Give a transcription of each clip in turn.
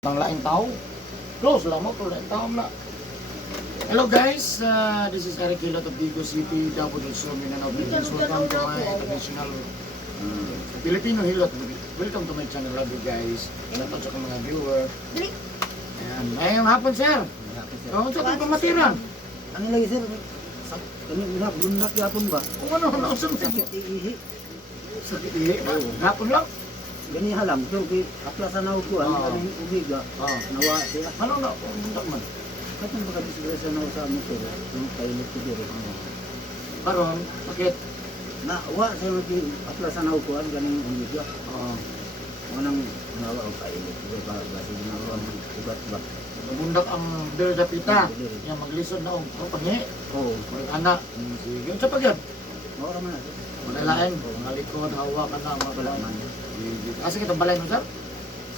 Ang laing tao. Close lang mo, laing tao na. Hello guys, this is Eric Hilot of Digo City, Davao del Sur, Mindanao, Philippines. Welcome to my traditional Filipino Hilot. Welcome to my channel, love you guys. Shout out sa mga viewer. Ayan, ngayong hapon sir. Oo, sa itong pamatiran. Ano lagi sir? Kami bundak yapon ba? Kung ano, nausap sa Sakit ihi. sakit ihi. Hapon lang. Gani halam so kay aplasan ako ko Oo. ang ubiga. Nawa siya. Ano na, bundak man. Katong baka disgrasya na ako sa motor. Yung pilot ko dito. Karon, bakit? Nawa sa mga aplasan ako ko ang ganing ubiga. Oo. Unang nawa ako pilot ko ba basi na ako ang ugat ba. Bundak ang dere dapita. Yan, maglisod na ang pangi. Oo. May anak. Sige, sa pagyan. Mao ra man. Malalain, mga likod, hawa ka na, mga kalaman. Kasi kita balay mo sir?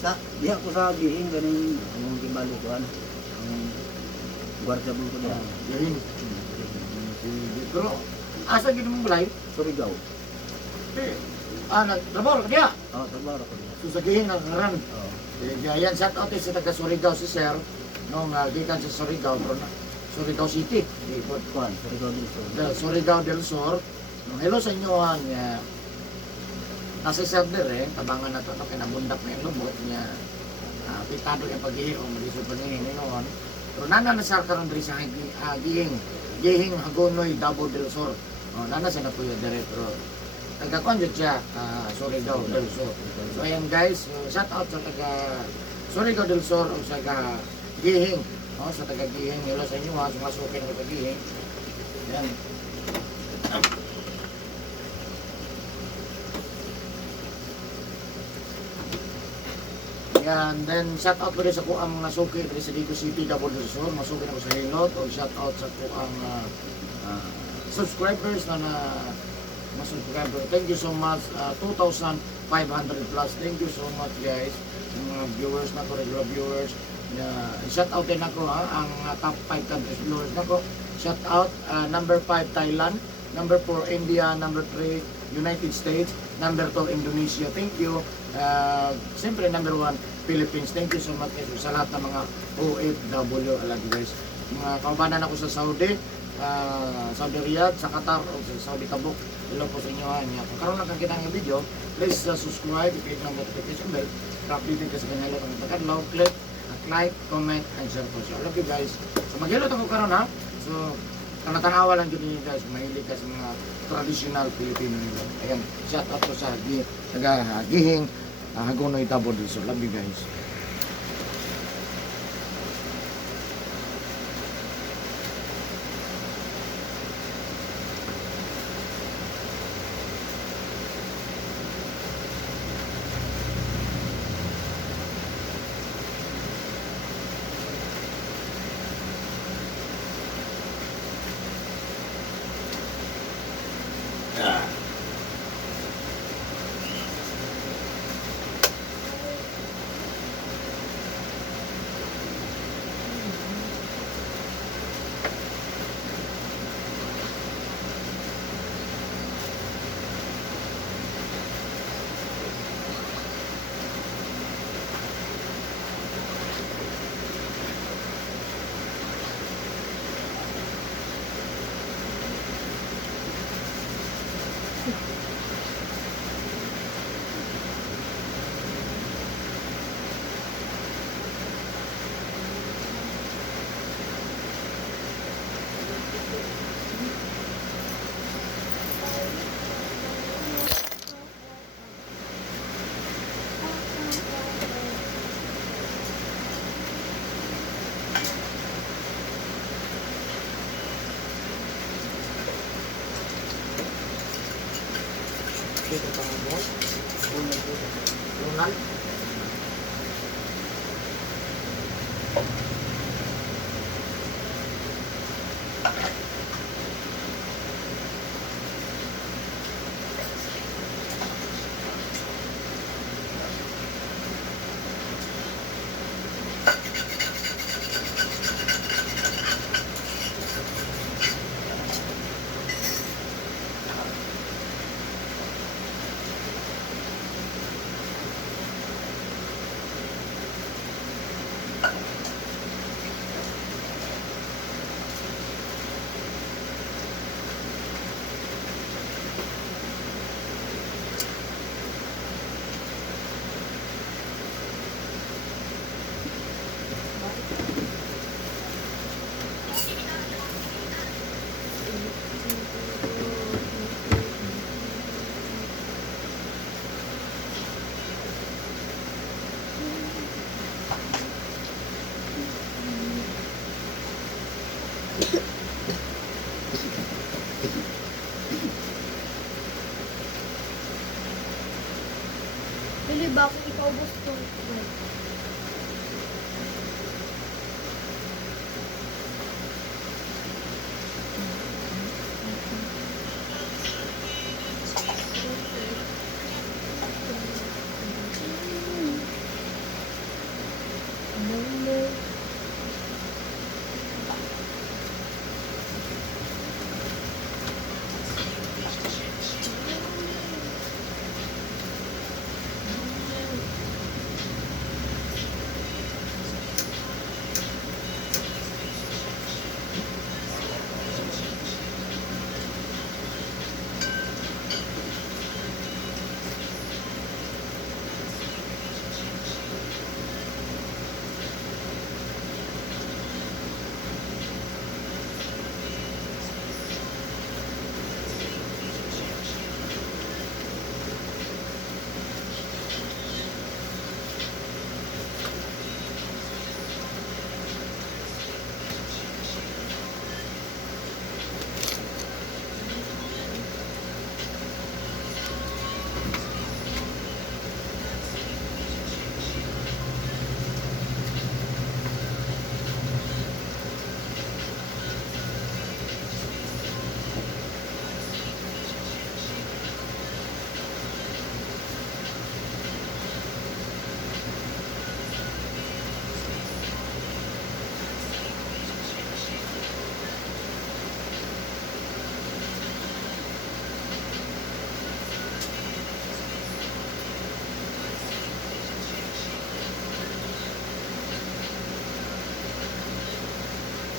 Sa diha ko sa gihing ganing ang gibalo ko an. Ang gwardiya mo ko diha. Yahin. Pero, asa gini mong balay? Surigao. Nagtrabaho ka diya. Oh, trabaho ko diha. So sa gihing ngaran. Oh. Yan, shout out sa taga Surigao si sir. Nung gikan sa Surigao, pero Surigao City. Kuan, Surigao din so. Surigao del Sur. Hello sa inyo nga. Nasa sir dire, tabangan na to, kinabundak na yung lubot niya. Pitado yung pag-ihiro, malisod pa niya noon. Pero nana na sa karon diri sa gihing Hagonoy, Davao del Sur. Nana sa napuyo dire, pero taga-conjud siya, Surigao del Sur. So ayan guys, shout out sa taga Surigao del Sur o sa taga gihing. Sa taga gihing, hello sa inyo ha, sumasukin ng taga gihing. Ayan. Yan, then shout out ko rin sa kuang nasuki rin sa Digo City, Davao del Sur. Masuki na ko sa Hilot. O shout out sa kuang subscribers na subscriber. Thank you so much. 2,500 plus. Thank you so much guys. Yung mga viewers na ko, regular viewers. Shout out din ako ang top 5 countries viewers na ko. Shout out number 5 Thailand, number 4 India, number 3 United States, number 2 Indonesia. Thank you. Siyempre number 1 Philippines. Thank you so much guys sa lahat ng mga OFW alagi guys. Mga kababanan ako sa Saudi, Saudi Riyadh, sa Qatar, o sa Saudi Tabuk. Hello po sa inyo. Kung karoon lang kakita ng video, please subscribe, click ng notification bell, update ka sa kanila kung pagkadlaw, click, like, comment, and share po siya. Love you guys. So maghilot ako karoon ha. So tanatanawa lang dito niyo guys, mahilig ka sa mga traditional Filipino nila. Ayan, shout out ko sa gihing Hagonoy, Davao del Sur. Love you guys. Kita tangan bos, lunan. Bili ba kung ipaubos ko?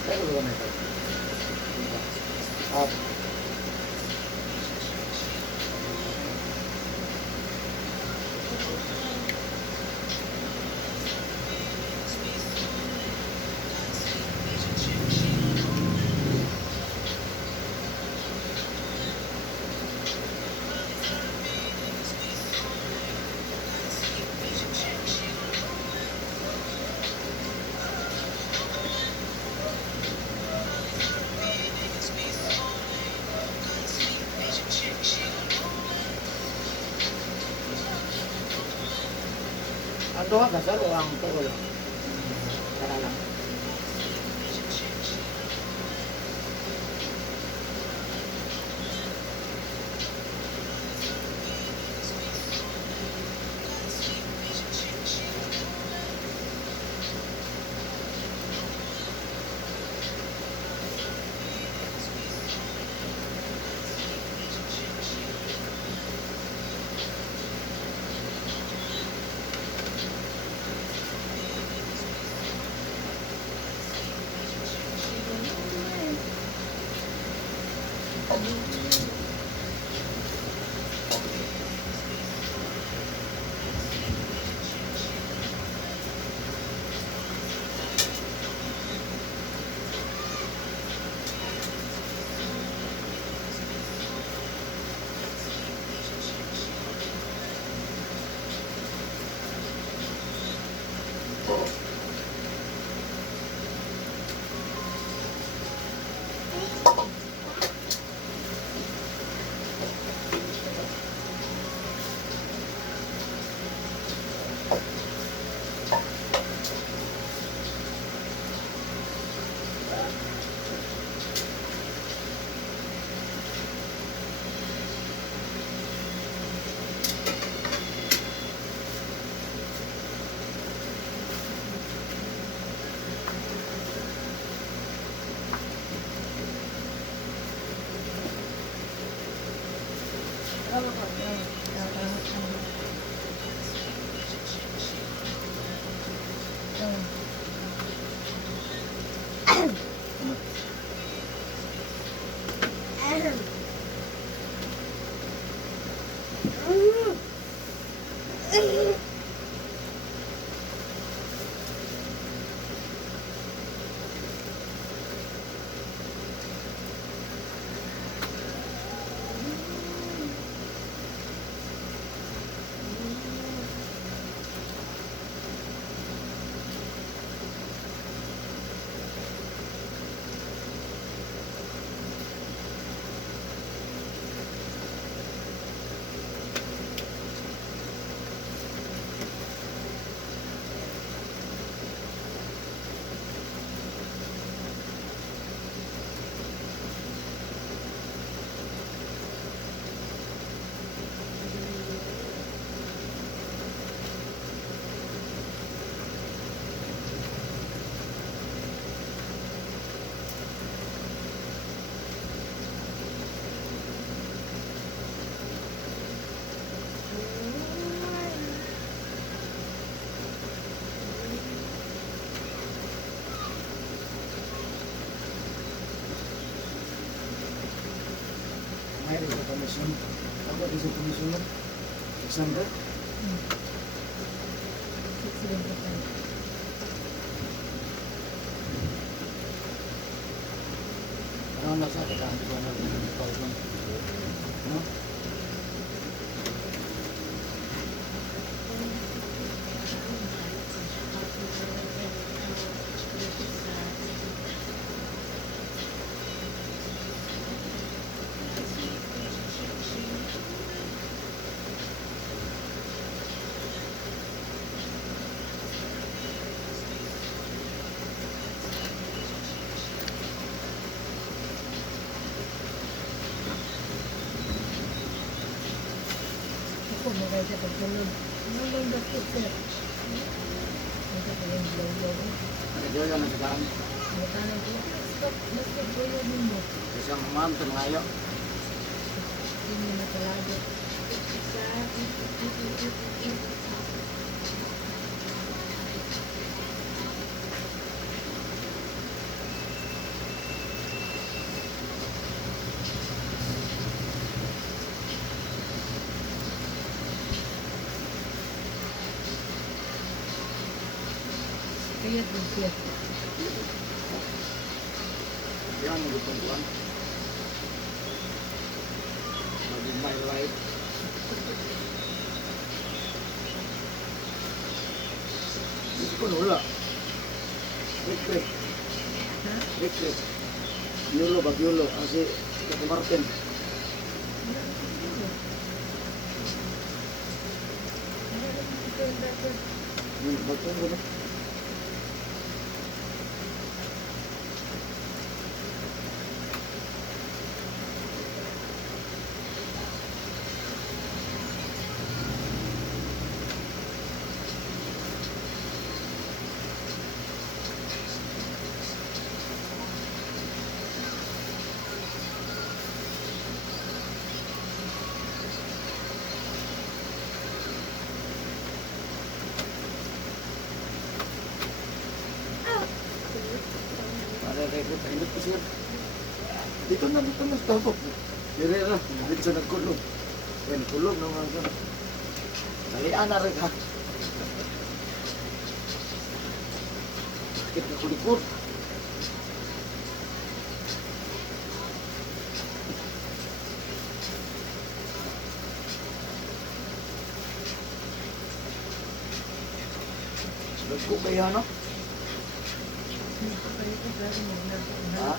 Pero wala na ito. At ang duha ka sir o ang tuo lang? Tara lang. Ako di sa komisyoner. 600. Ano na sa akin? Hindi ko na no? Ako, magay sa pagkulog. Ano bang bakit, sir? Ito pa yung blow-blow. Ano dyan yan sa daan? Matanan ko, stop, basta blow-blow mo. Isang ma'am, tangayo. Hindi mo nakalado. Kaya din siya. Yan ang gustong ko. Maging my life. Hindi ko wala. Rek. Ha? Rek. Yulo ba? Yulo. Kasi Kati Martin. Bagong ko na. Para kay ko tayo ko sir. Dito na stop. Dire na, dito sa nagkulog. Yan kulog na mga sir. Talian na rin ha. Sakit na kulikot. Nagko kaya no? Ha?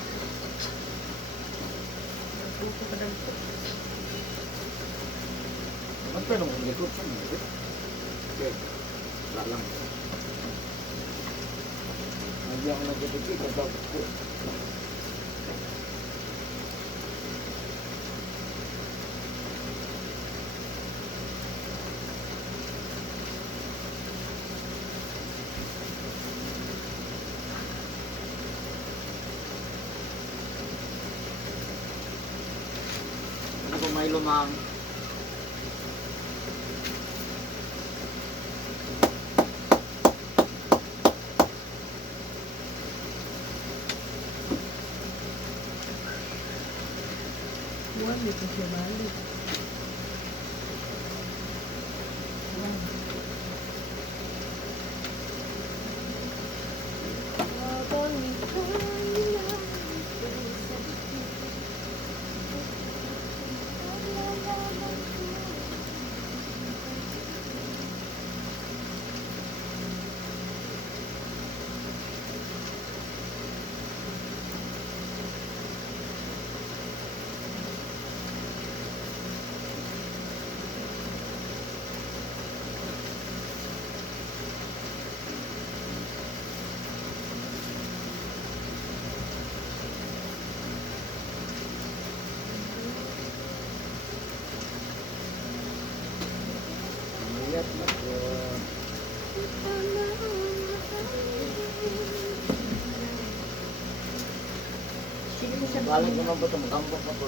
Naman tayo nung likod sa mga likod. Okay. Wala lang. Hindi ako nagkakit ko dapat ko. Ano kung may lumang? Buwan dito siya balik. Buwan. Habang ika'y nandito sa nalalaman ko. Mayat na ko. Sige ko siya Balik naman ba ito? Matambok na po.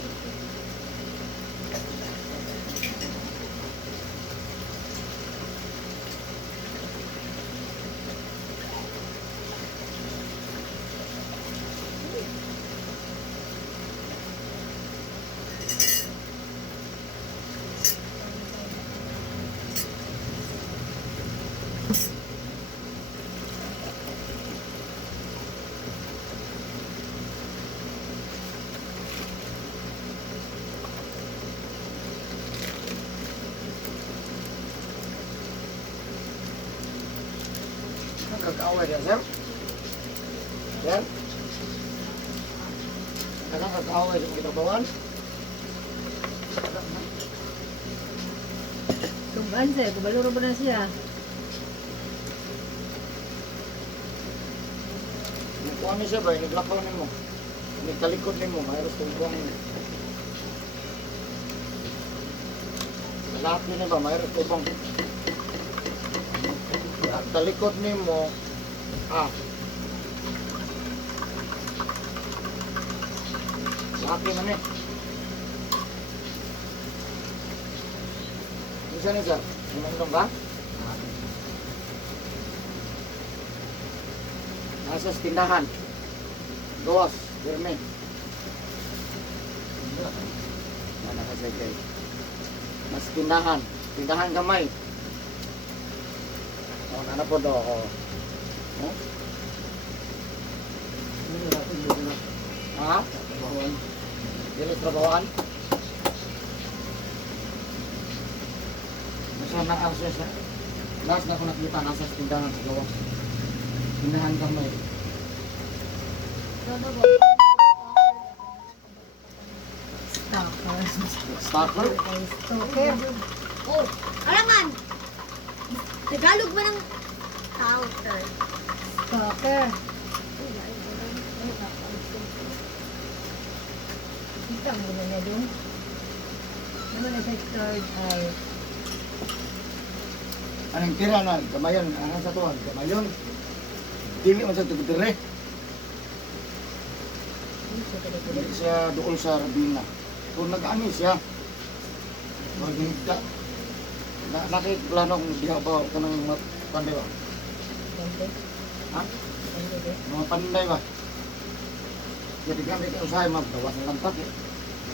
kaaway yan, sir? Sir? Kanang kakaaway sa kinabawan? Tumbaan sir, kubaluro ba na siya? Kung ano siya ba, naglakaw ni mo. Nagtalikod ni mo, mayroon sa tubuang ni mo. Lalaki ni ba, mayroon sa tubang. Talikod ni mo, lalaki man eh. Isa na sir, sumandong ka? Nasa tindahan. Gawas, firme. Ano ka sa kay? Nasa tindahan. Tindahan gamay. O, ano po do? O. O? Ha? Dilis trabahoan? Nasa na-access siya. Last na ko nakita, nasa tindahan sa gawas. Tindahan gamay. Ano ba? Stalker. Stalker? Stalker. Oh, alangan! Tagalog ba ng stalker? Stalker. Kita mo na na doon. Naman na sa third eye. Anong tira na? Gamayon. Anong sa tuwan? Gamayon. Dili man sa tugtire. Dili siya doon sa Rabina. Kung nag-ani siya. Magigta. Nakiplano kung diha ba ito ng mga panday ba? Gante. Ha? Gante ba? Mga panday ba? Jadi kami kayo usahay magdawas ng lampat eh.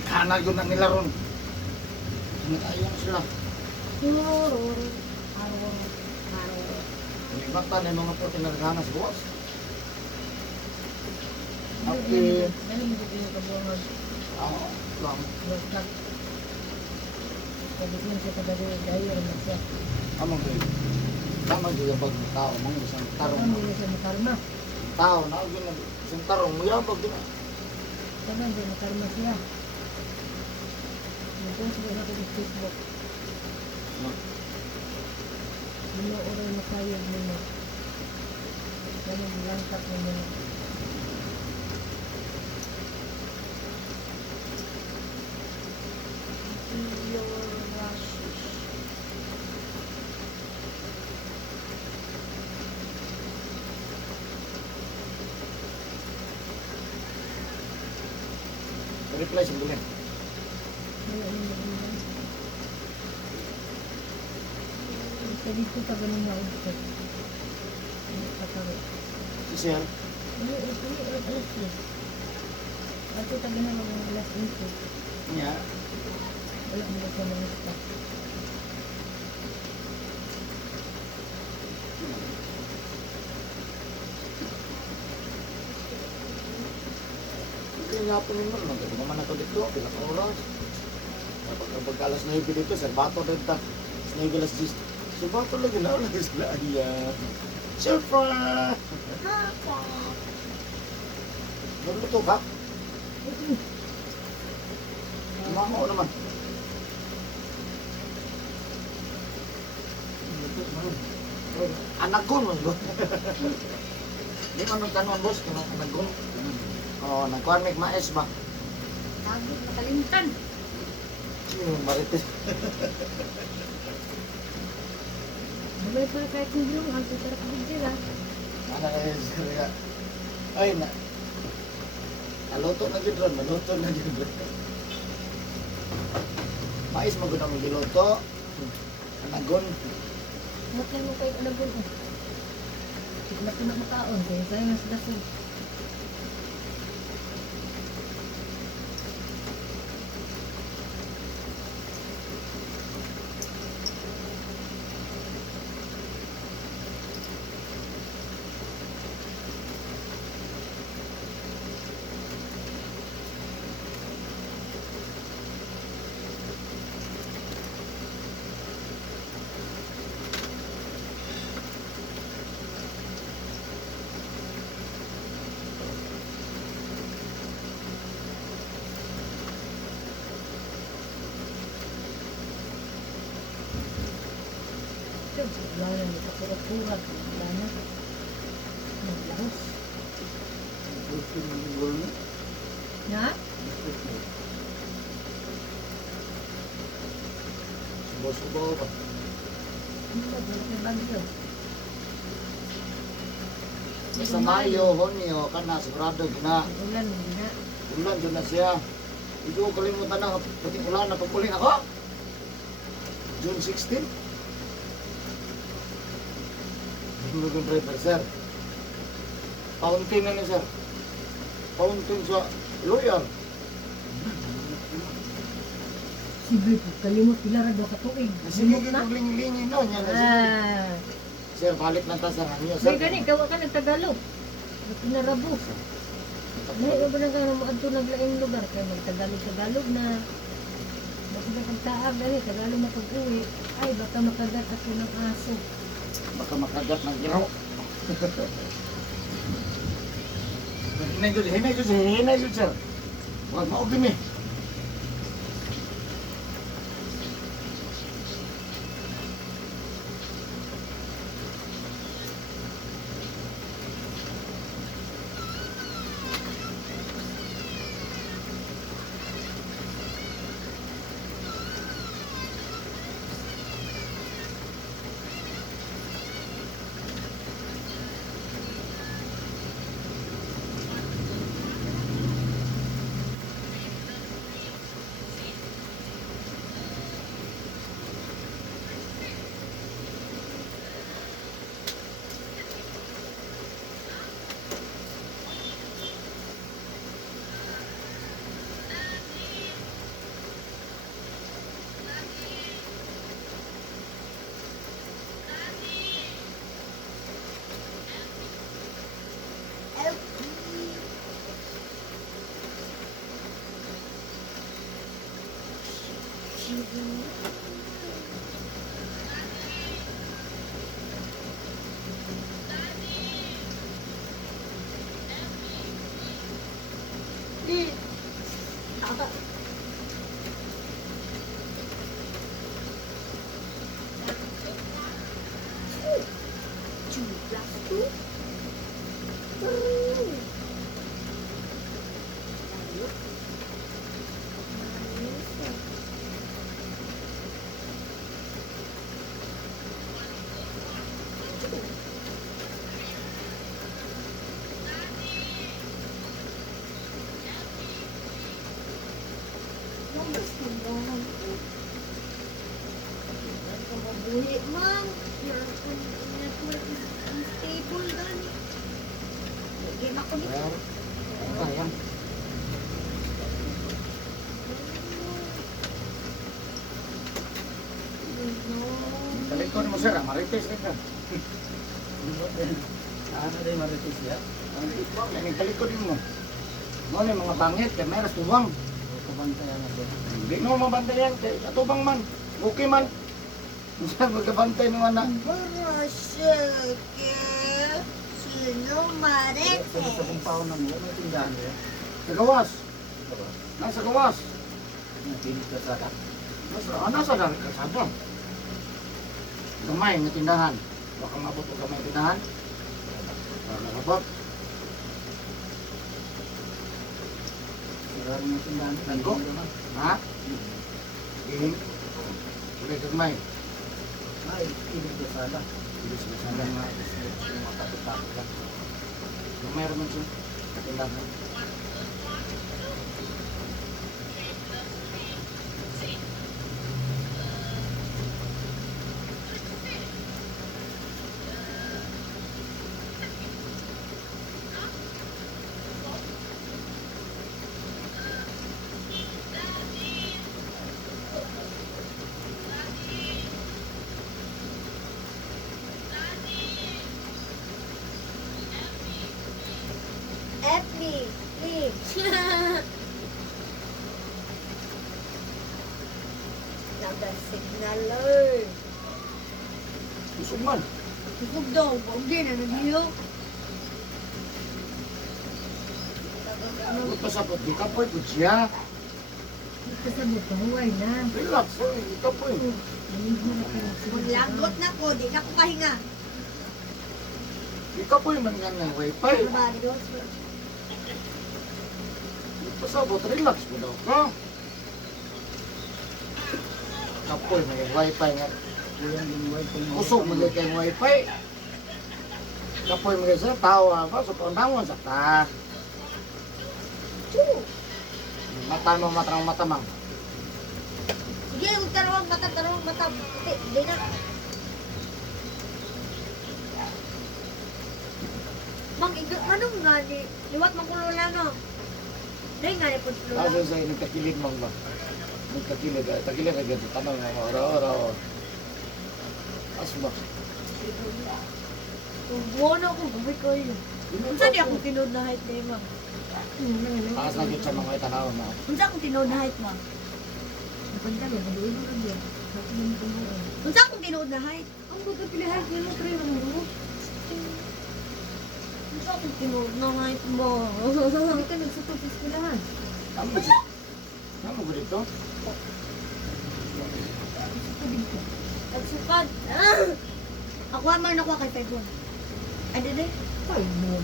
Kanal yun na nila ron. Nakayon sila. Aror. Aror. Mata na yung mga puti na naghanas buwas. Okay. Dali mo dito yung kabungag. Lang. Buklat. Sabi ko siya taga-diri. Dahil naman siya. Amang kayo. Amang kayo pag tao. Mga isang tarong. Saan hindi siya makarma? Tao na ako yun. Isang tarong. Mayabag din. Saan hindi makarma siya? Nag-post mo na ko sa Facebook. Ano oray makayag mo mo? Ganun langkat mo mo. Your rashes. Reply sa bulan. Sabi ko pa ganun na ulit. Patawid. Si Sir. Alas 10. Ako taga na mga alas 11. Niya. Wala mo sa mga staff. Hindi nga po nyo naman. Hindi naman ako dito. Bilang oras. Kapag alas 9 dito, Serbato rin ta. 9 alas 10. Serbato lagi na lagi sila. Ayan. Surprise! Nagluto ka? Mama naman. Anak ko mo. Di man nagtanong boss kung anak ko. Oh, nagkuhan may maes ba? Sabi, nakalimutan. Sino marites? Sabay pa kahit hindi lang. Ang sarap din sila. Ano na sila? Ay na. Naluto na dyan ron. Naluto na dyan ron. Mais maguna mo giluto. Anagon. Matay mo kayo alabon ko. Hindi na ko na makaon. Kaya sa'yo mas dasog. siya. Wala na, nagkapurat-purat. Wala na. Naglahos. Gusto mo yung gulong niya? Na? Subo-subo pa. Ano ba? Wala kay bagyo. Sa Mayo, Hunyo, kana, sigurado, gina. Ulan, hindi na. Ulan, doon na siya. Hindi ko kalimutan na, pati ulan na pagpuling ako. June 16. Naging driver, sir. Fountain na niya, sir. Fountain sa lawyer. Sige, kalimot pila ra daw ka tuig. Sige, Kalimot na. pagling-lingin no, niya na sige. Ah. Sir, balik lang tayo sa kanyo, May sir. gani, gawa ka nagtagalog. Pinarabo. Dahil ka ba na ka maadto naglaing lugar kaya magtagalog-tagalog na. Baka na pagtaag gani, Tagalog na pag-uwi. Ay, baka makagat ako ng aso. Baka makagat ng ginaw. Hinay jud, sir. Huwag maugim eh. Mabuhi man. Your network is unstable gani. Lagi na ko dito. Sir, ano kaya? Talikod mo, sir. Marites ka. Ano din maritis niya? Ang talikod mo. Ano yung mga bangit, kaya meron tuwang. Kabantayan ako. Hindi mo mabantayan, kaya atubang man. Okay man. Sir, magkabantay mo na. Baraseke. Sino marete? Sa kumpaw na mo, may tindahan niya. Sa gawas. Nasa gawas. Napilit ka sa kat. Nasa dari kasada. Gamay na tindahan. Baka mabot o gamay tindahan. Para nakabot. Marami yung tindahan. Tangko. Ha? Gihing. Ulit gamay. Ay, pilit ka sa kat. Hindi sila sana nga. Yung mga tapos-tapos lang. Gamay rin siya. Tindahan. Epi. Nag-signal eh. Usog man. Kusog daw. Huwag din. Ano niyo? Huwag pasapot. Di kapoy po siya. Kasabot ka, huway na. Relax. Di kapoy. Maglagot na ko, di na ko pahinga. Ikaw po yung man ng wifi. Barbados. Pasabot, relax mo daw ka. Kapoy, may wifi nga. Kulang yung wifi mo. Usog mo kay wifi. Kapoy mo sa tawa ba? So, pandangon sa ta. Mata mo, matrang matamang. Sige, huwag tarawang mata. Di na. Mang, anong nga ni? Liwat makulula no? Dahil nga ni po lula. Kasi sa nagkakilid mo ba? Nagkakilid, takilid na ganito. Tanong nga, ora. Asma. Buwan ako, gabay ko yun. Unsa di akong tinood na height na ma'am? Pakas na sa mga itanaw mo. Unsa akong tinood na height ma'am? Napanta na, maduin mo rin yan. Unsa akong tinood na height? Ang pagkapilihan niya mo, pre, ang buhok. Unsa akong tinood na height mo? Hindi ka nagsupot sa eskwelahan. Ano ko dito? Nagsupad. Ako man ako kay Pegon. Ano din? Ay, mo.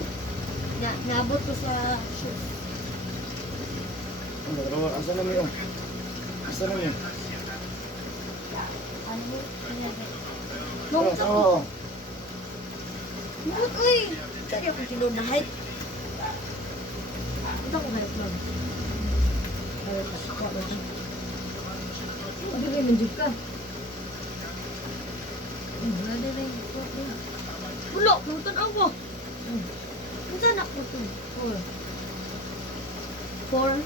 Naabot ko sa shoes. Ano, Rawar, asa na mo yun? Asa na mo yun? Ano? Oo. Ngunit, uy! Saan yung akong tinood na height? Ito ko kaya vlog. Kaya ka, kaya ka. Hindi kayo nandiyo ka. Wala na rin. Wala! Nungtan ako! Unsa na ko to? Oh. 4?